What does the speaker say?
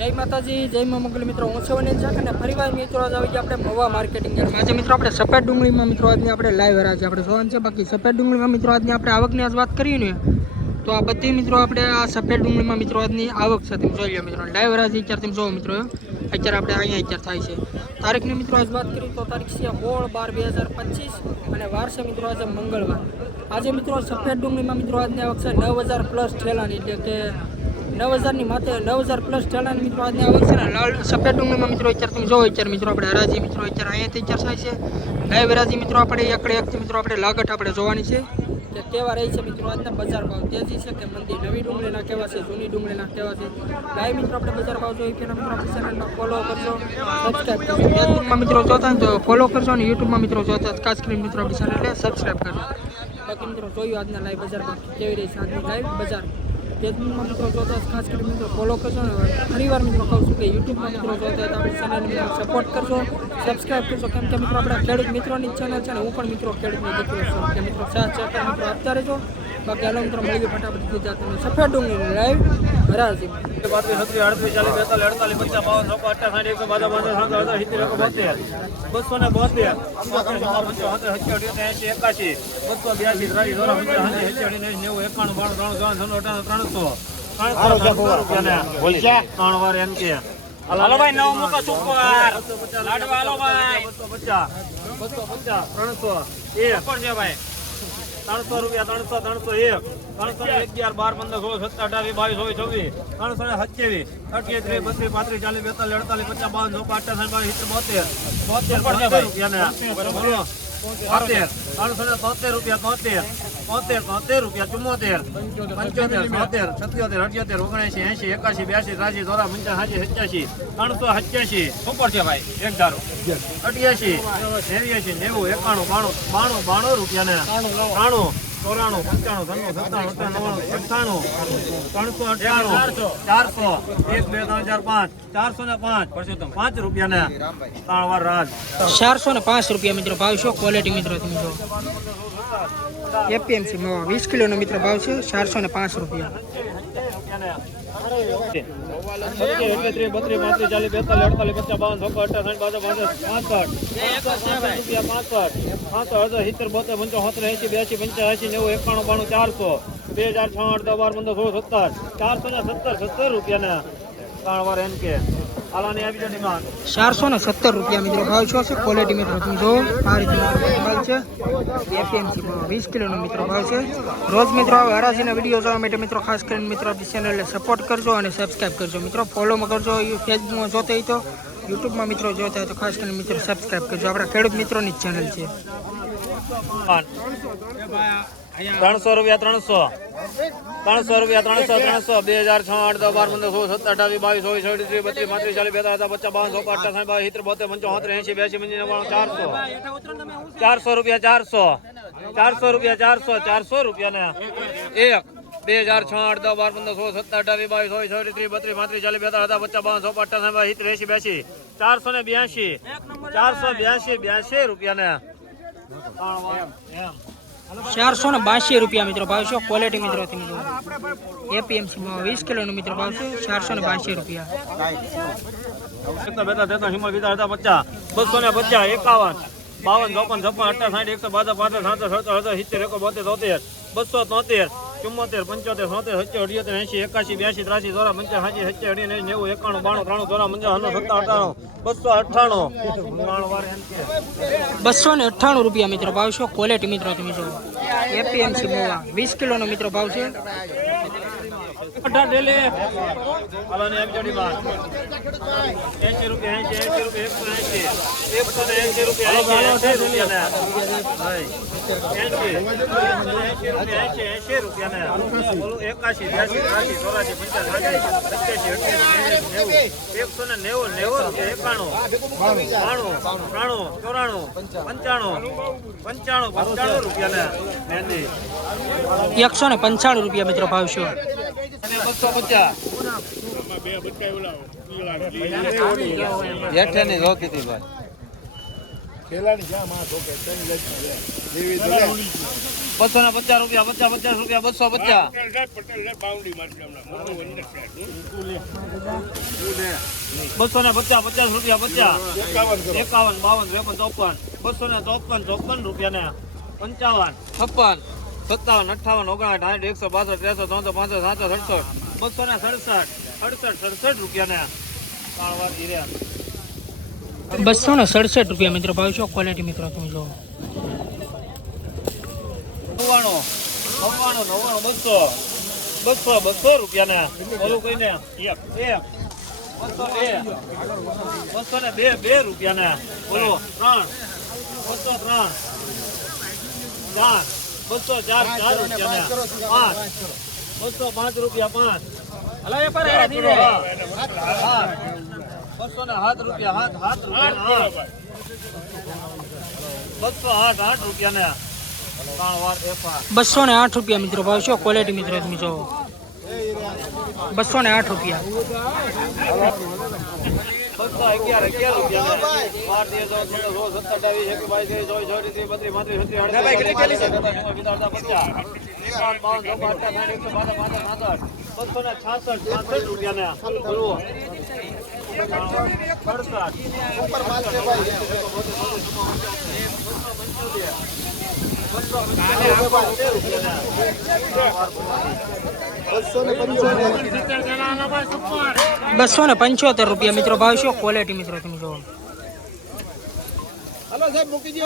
જય માતાજી, જય મા મંગલ મિત્રો. હું છું અનિલ શાહ અને ફરીવાર મિત્રો આજ આવી ગયા આપણે મવા માર્કેટિંગ યાર્ડમાં. આજે મિત્રો આપણે સફેદ ડુંગળીમાં મિત્રો આજની આપણે લાઈવ હરાજી આપણે જોવાનું છે. બાકી સફેદ ડુંગળીમાં મિત્રો આજની આપણે આવકની આજ વાત કરીએ ને તો આ બધી મિત્રો આપણે આ સફેદ ડુંગળીમાં મિત્રો આજની આવક છે તમે જોઈ લો મિત્રો. લાઈવ હરાજી અત્યારે તમે જોવો મિત્રો. અત્યારે આપણે અહીંયા અત્યારે થાય છે. તારીખની મિત્રો આજ વાત કરીએ તો તારીખ છે 16/12/2025 અને વાર છે મિત્રો આજે મંગળવાર. આજે મિત્રો સફેદ ડુંગળીમાં મિત્રો આજની આવક છે 9000 પ્લસ ઠેલાની, એટલે કે 9000ની માથે 9000 પ્લસ ઠેલાની મિત્રો આજની આવક છે ને. લાલ સફેદ ડુંગળીમાં મિત્રો અત્યારે તમે જોવો અત્યારે મિત્રો આપણે હરાજી મિત્રો અત્યારે અહીંયાથી અત્યારે થાય છે. લાઈવ હરાજી મિત્રો આપણે એકડે એકથી મિત્રો આપણે લાગત આપણે જોવાની છે કે કેવા રહી છે મિત્રો આજના બજાર ભાવ, તેજી છે કે મંદી, નવી ડુંગળીના કેવા છે, જૂની ડુંગળીના કેવા છે. લાઈવ મિત્રો આપણે બજાર ભાવ જોઈએ કે મિત્રો આપણી ચેનલમાં ફોલો કરજો, સબસ્ક્રાઈબ કરજો. ફેસબુકમાં મિત્રો જોતા હોય તો ફોલો કરજો અને યુટ્યુબમાં મિત્રો જોતા ખાસ કરીને મિત્રો આપણી ચેનલને સબસ્ક્રાઈબ કરજો. બાકી મિત્રો જોયું આજના લાઈવ બજાર ભાવ કેવી રહી છે આજની લાઈવ બજાર. ફેસબુકમાં મિત્રો જોતા ખાસ કરીને મિત્રો ફોલો કરજો ને ફરીવાર મિત્રો કહું છું કે યુટ્યુબમાં મિત્રો જોતા હોય તો આપણી ચેનલને સપોર્ટ કરજો, સબસ્ક્રાઈબ કરજો. કેમ કે મિત્રો આપણા ખેડૂત મિત્રોની ચેનલ છે ને, હું પણ મિત્રો ખેડૂતની દીકરો છું કે મિત્રો સાથ સહકાર મિત્રો આપતા રહેજો. બાકી હાલો મિત્રો મળી ગઈ ફટાફટ દીધા તમે સફેદ ડુંગળી લાઈવ હરાજી 300 રૂપિયા 300 301 311 12 15 16 17 18 20 24 327 38 32 43 45 52 52 72 73 રૂપિયા 73 73 રૂપિયા 74 75 77 78 79 80 81 82 83 85 387 ઉપર છે ભાઈ એક ધારો 88 89 90 91 92 92 રૂપિયા ને 93 94 95 96 97 98 398 400 1 2 3 4 5 405 5 રૂપિયા ને 3 વાર રાજ 405 રૂપિયા મિત્રો ભાવ છે. ક્વોલિટી મિત્રો તમે જો એપીએમસી 20 કિલોનો મિત્રો ભાવ છે 405 રૂપિયા. 32 33 40 42 45 56 57 રૂપિયા 470 રૂપિયા મિત્રો ભાવ છે. ક્વોલિટી મિત્રો તમે જો આ રીતનો ભાવ છે. એપીએમસી 20 કિલોનો મિત્રો ભાવ છે. રોજ મિત્રો હરાજીના વિડીયો જોવા માટે મિત્રો ખાસ કરીને મિત્રો આપણી ચેનલને સપોર્ટ કરજો અને સબસ્ક્રાઈબ કરજો. મિત્રો ફોલોમાં કરજો. ફેસબુકમાં જોતા હોય તો યુટ્યુબમાં મિત્રો જોતા હોય તો ખાસ કરીને મિત્રો સબસ્ક્રાઈબ કરજો. આપણા ખેડૂત મિત્રોની જ ચેનલ છે. 300 રૂપિયા 300 રૂપિયા 300 2006 8 10 12 15 16 17 18 22 23 25 400 રૂપિયા 400 રૂપિયા ને 1 2006 8 10 12 15 16 17 18 22 23 25 482 રૂપિયા ને 482 રૂપિયા મિત્રો ભાવ છે. ક્વોલિટી મિત્રો તમે જો એપીએમસી 20 કિલોનો મિત્રો ભાવ છે 482 રૂપિયા. 250 51 52 54 58 152 70 72 273 74 75 77 80 81 82 83 84 298 રૂપિયા મિત્રો ભાવ છે. ક્વોલિટી મિત્રો તમે જો એપીએમસી 20 કિલોનો મિત્રો ભાવ છે. 80 રૂપિયા 180 195 રૂપિયા મિત્રો ભાવ છે. 250 રૂપિયા 50 રૂપિયા 250 250 50 રૂપિયા 50 51 52 53 54 254 રૂપિયા ને 55 56 57 58 59 60 162 63 64 65 67 267 રૂપિયા ને 267 રૂપિયા મિત્રો ભાવ છો ક્વોલિટી મિત્રો તમે જો 200 રૂપિયા ને ઓલું કહીને 202 રૂપિયા ને ઓલું 3 204 રૂપિયા ને 5 205 રૂપિયા 5 207 રૂપિયા 208 રૂપિયા ને 208 રૂપિયા મિત્રો ભાવ છો ક્વોલિટી મિત્રો તમે જો 208 રૂપિયા 211 રૂપિયા બસો ને 75 રૂપિયા મિત્રો ભાવ છો ક્વોલિટી મિત્રો તમે જો